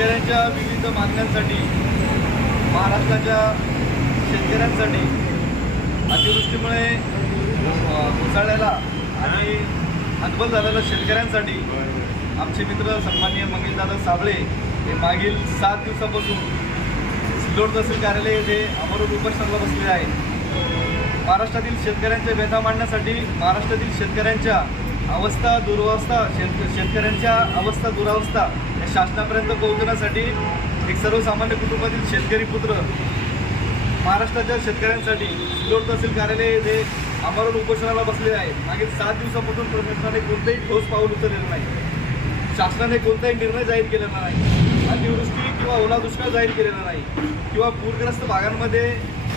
शेतकऱ्यांच्या विविध मागण्यांसाठी महाराष्ट्राच्या शेतकऱ्यांसाठी अतिवृष्टीमुळे कोसळलेला आणि हतबल झालेल्या शेतकऱ्यांसाठी आमचे मित्र सन्माननीय मंगेशदादा साबळे हे मागील सात दिवसापासून सिल्लोड तहसील कार्यालय येथे अमरून उपोषणाला बसले आहेत. महाराष्ट्रातील शेतकऱ्यांच्या व्यथा मांडण्यासाठी महाराष्ट्रातील शेतकऱ्यांच्या अवस्था दुरवस्था शेत शेतकऱ्यांच्या अवस्था दुरावस्था या शासनापर्यंत पोहोचण्यासाठी एक सर्वसामान्य कुटुंबातील शेतकरी पुत्र महाराष्ट्राच्या शेतकऱ्यांसाठी सिल्लोड तहसील कार्यालय हे आमरण उपोषणाला बसलेले आहेत मागील सात दिवसापासून प्रशासनाने कोणतेही ठोस पाऊल उचललेलं नाही. शासनाने कोणताही निर्णय जाहीर केलेला नाही. अतिवृष्टी किंवा ओला दुष्काळ जाहीर केलेला नाही. किंवा पूरग्रस्त भागांमध्ये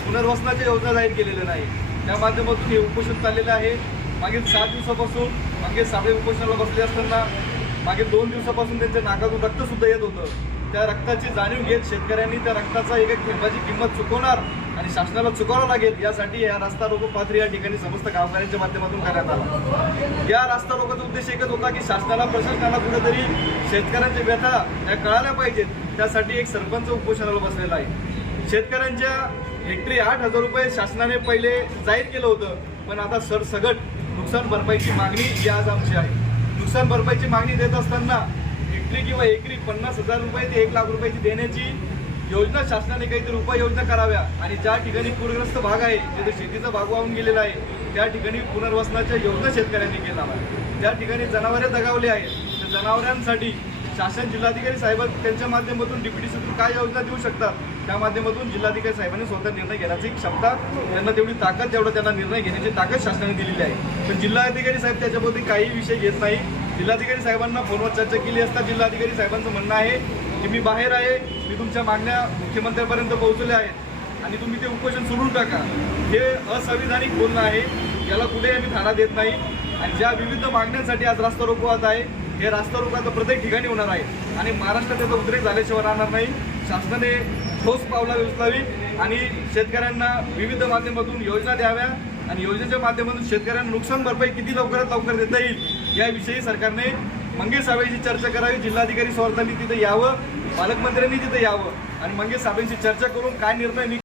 पुनर्वसनाच्या योजना जाहीर केलेल्या नाही. त्या माध्यमातून हे उपोषण चाललेलं आहे. मागील सात दिवसापासून मागे साबळे उपोषणाला बसले असताना मागील दोन दिवसापासून त्यांच्या नाकातून रक्तसुद्धा येत होतं. त्या रक्ताची जाणीव घेत शेतकऱ्यांनी त्या रक्ताचा एक एक थेंबाची किंमत चुकवणार आणि शासनाला चुकवावं लागेल यासाठी या रास्ता रोको पात्र या ठिकाणी समस्त गावकऱ्यांच्या माध्यमातून करण्यात आला. या रास्ता रोकाचा उद्देश एकच होता की शासनाला प्रशासनाला कुठेतरी शेतकऱ्यांच्या व्यथा त्या कळाल्या पाहिजेत. त्यासाठी एक सरपंच उपोषणाला बसलेला आहे. शेतकऱ्यांच्या हेक्टरी आठ हजार रुपये शासनाने पहिले जाहीर केलं होतं पण आता सरसगट नुकसान भरपाईची मागणी ही आज आमची आहे. नुकसान भरपाईची मागणी देत असताना हेक्टरी किंवा एकरी पन्नास हजार रुपये ते एक लाख रुपयाची देण्याची योजना शासनाने काहीतरी उपाययोजना कराव्या आणि ज्या ठिकाणी पूरग्रस्त भाग आहे जिथे शेतीचा भाग वाहून गेलेला आहे त्या ठिकाणी पुनर्वसनाच्या योजना शेतकऱ्यांनी केला ज्या ठिकाणी जनावरे दगावली आहेत त्या जनावरांसाठी शासन जिल्हाधिकारी साहेब त्यांच्या माध्यमातून डिप्युटी सीतून काय योजना देऊ शकतात? त्या माध्यमातून जिल्हाधिकारी साहेबांनी स्वतः निर्णय घेण्याची क्षमता त्यांना तेवढी ताकद तेवढं त्यांना निर्णय घेण्याची ताकद शासनाने दिलेली आहे. पण जिल्हाधिकारी साहेब त्याच्याबद्दल काही विषय घेत नाही. जिल्हाधिकारी साहेबांना फोनवर चर्चा केली असता जिल्हाधिकारी साहेबांचं म्हणणं आहे की मी बाहेर आहे मी तुमच्या मागण्या मुख्यमंत्र्यांपर्यंत पोहोचवल्या आहेत आणि तुम्ही ते उपोषण सोडून टाका. हे असंविधानिक बोलणं आहे. याला कुठेही आम्ही धाडा देत नाही. आणि ज्या विविध मागण्यांसाठी आज रास्ता रोको आहे हे रास्ता रोको प्रत्येक ठिकाणी होणार आहे. आणि महाराष्ट्रात त्याचा उद्रेक झाल्याशिवाय राहणार नाही. शासनाने ठोस पावला उचलावी आणि शेतकऱ्यांना विविध माध्यमातून योजना द्याव्या आणि योजनेच्या माध्यमातून शेतकऱ्यांना नुकसान भरपाई किती लवकरात लवकर देता येईल याविषयी सरकारने मंगेश साहेबांशी चर्चा करावी. जिल्हाधिकारी स्वार्थांनी तिथे यावं पालकमंत्र्यांनी तिथे यावं आणि मंगेश साहेबांशी चर्चा करून काय निर्णय